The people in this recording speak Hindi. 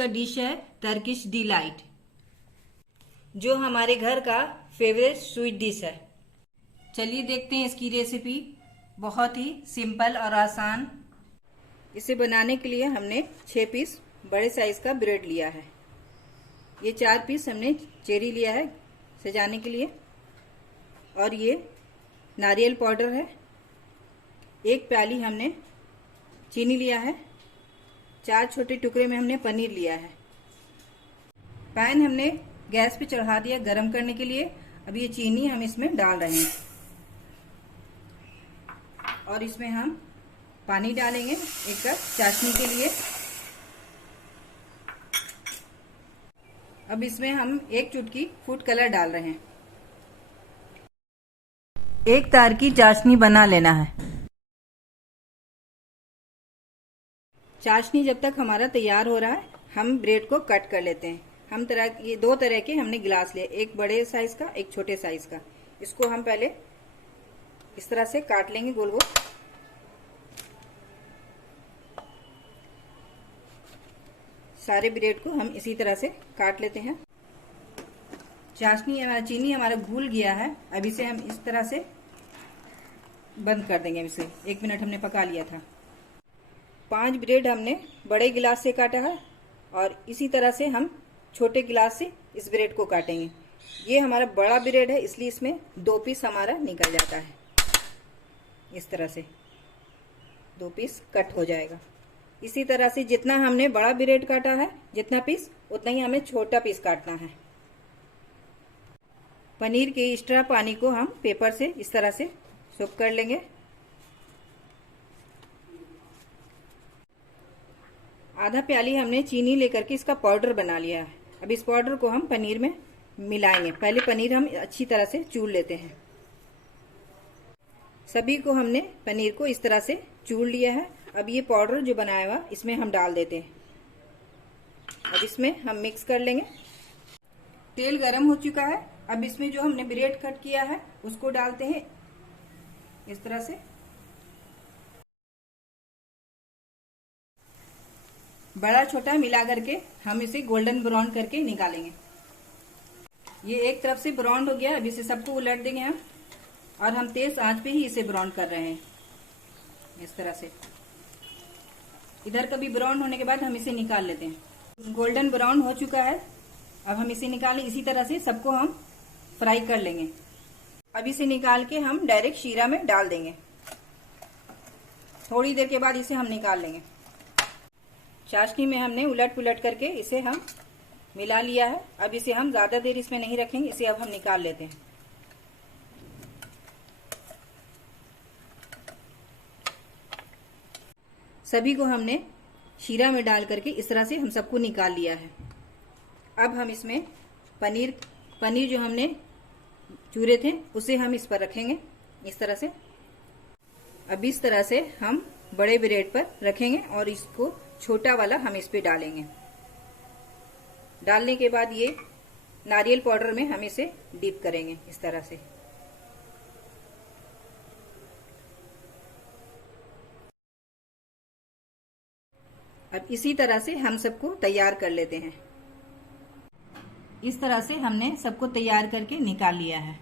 का डिश है टर्किश डिलाइट, जो हमारे घर का फेवरेट स्वीट डिश है। चलिए देखते हैं इसकी रेसिपी। बहुत ही सिंपल और आसान। इसे बनाने के लिए हमने 6 पीस बड़े साइज का ब्रेड लिया है। ये 4 पीस हमने चेरी लिया है सजाने के लिए, और ये नारियल पाउडर है। 1 प्याली हमने चीनी लिया है। 4 छोटे टुकड़े में हमने पनीर लिया है। पैन हमने गैस पे चढ़ा दिया गरम करने के लिए। अब ये चीनी हम इसमें डाल रहे हैं और इसमें हम पानी डालेंगे 1 कप चाशनी के लिए। अब इसमें हम 1 चुटकी फूड कलर डाल रहे हैं। 1 तार की चाशनी बना लेना है। चाशनी जब तक हमारा तैयार हो रहा है, हम ब्रेड को कट कर लेते हैं। ये 2 तरह के हमने गिलास लिए, 1 बड़े साइज का, 1 छोटे साइज का। इसको हम पहले इस तरह से काट लेंगे गोल गोल। सारे ब्रेड को हम इसी तरह से काट लेते हैं। चीनी हमारा घुल गया है। अब इसे हम इस तरह से बंद कर देंगे। इसे 1 मिनट हमने पका लिया था। 5 ब्रेड हमने बड़े गिलास से काटा है और इसी तरह से हम छोटे गिलास से इस ब्रेड को काटेंगे। ये हमारा बड़ा ब्रेड है, इसलिए इसमें 2 पीस हमारा निकल जाता है। इस तरह से 2 पीस कट हो जाएगा। इसी तरह से जितना हमने बड़ा ब्रेड काटा है, जितना पीस, उतना ही हमें छोटा पीस काटना है। पनीर के एक्स्ट्रा पानी को हम पेपर से इस तरह से सोक कर लेंगे। आधा प्याली हमने चीनी लेकर के इसका पाउडर बना लिया है। अब इस पाउडर को हम पनीर में मिलाएंगे। पहले पनीर हम अच्छी तरह से चूर लेते हैं। सभी को हमने पनीर को इस तरह से चूर लिया है। अब ये पाउडर जो बनाया हुआ इसमें हम डाल देते हैं। अब इसमें हम मिक्स कर लेंगे। तेल गरम हो चुका है। अब इसमें जो हमने ब्रेड कट किया है उसको डालते हैं इस तरह से। बड़ा छोटा मिला करके हम इसे गोल्डन ब्राउन करके निकालेंगे। ये एक तरफ से ब्राउन हो गया। अब इसे सबको उलट देंगे हम, और हम तेज आंच पे ही इसे ब्राउन कर रहे हैं इस तरह से। इधर का भी ब्राउन होने के बाद हम इसे निकाल लेते हैं। गोल्डन ब्राउन हो चुका है। अब हम इसे निकालें। इसी तरह से सबको हम फ्राई कर लेंगे। अब इसे निकाल के हम डायरेक्ट शीरा में डाल देंगे। थोड़ी देर के बाद इसे हम निकाल लेंगे। चाशनी में हमने उलट पुलट करके इसे हम मिला लिया है। अब इसे हम ज्यादा देर इसमें नहीं रखेंगे। इसे अब हम निकाल लेते हैं। सभी को हमने शीरा में डाल करके इस तरह से हम सबको निकाल लिया है। अब हम इसमें पनीर जो हमने चूरे थे उसे हम इस पर रखेंगे इस तरह से। अब इस तरह से हम बड़े ब्रेड पर रखेंगे और इसको छोटा वाला हम इस पे डालेंगे। डालने के बाद ये नारियल पाउडर में हम इसे डीप करेंगे इस तरह से। अब इसी तरह से हम सबको तैयार कर लेते हैं। इस तरह से हमने सबको तैयार करके निकाल लिया है।